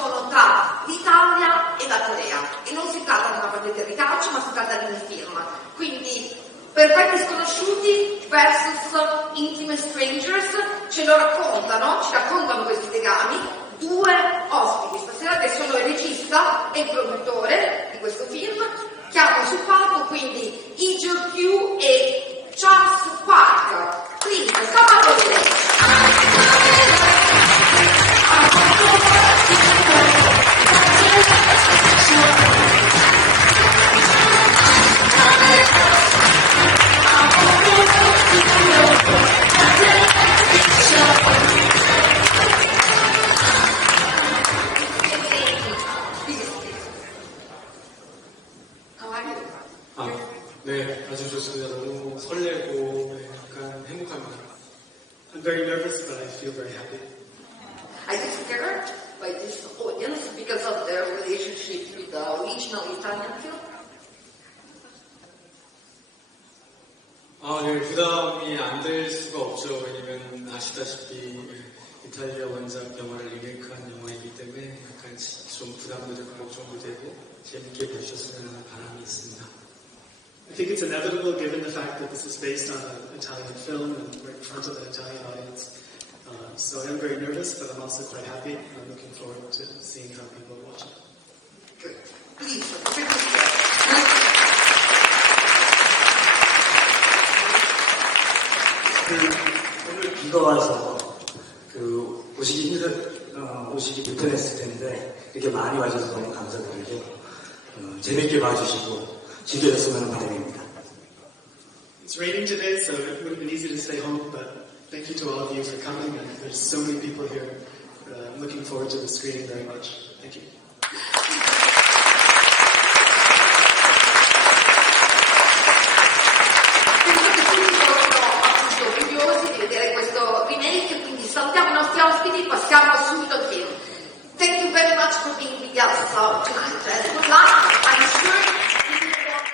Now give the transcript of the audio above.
sono tra l'Italia e la Corea, e non si tratta di una partita di calcio, ma si tratta di un film. Quindi Perfetti Sconosciuti versus Intimate Strangers ci raccontano questi legami due ospiti stasera, che sono il regista e il produttore di questo film, che hanno sul palco quindi Lee Kyu e Charles Parker. Please, come up with it. 네, 아주 좋습니다. 너무 설레고 약간 행복합니다. I'm very nervous, but I feel very happy. Are you scared by this audience because of their relationship with the original Italian film? 네, 부담이 안 될 수가 없죠. 왜냐면 아시다시피 이탈리아 원작 영화를 리메이크한 영화이기 때문에 약간 좀 부담도 되고 걱정도 되고 재밌게 보셨으면 하는 바람이 있습니다. I think it's inevitable given the fact that this is based on an Italian film and we're in front of an Italian audience. So I'm very nervous, but I'm also quite happy. I'm looking forward to seeing how people watch it. Good. Please. 오늘 비가 와서 오시기 불편했을 텐데 이렇게 많이 와주셔서 너무 감사드리고 재밌게 봐주시고 즐겨줬으면 하는 바람입니다. It's raining today, so it would have been easy to stay home, but thank you to all of you for coming, and there's so many people here. I'm looking forward to the screening very much. Thank you. Curiosi di vedere questo remake, quindi salutiamo i nostri ospiti, passiamo subito al film. Thank you very much for being with us tonight. Good luck.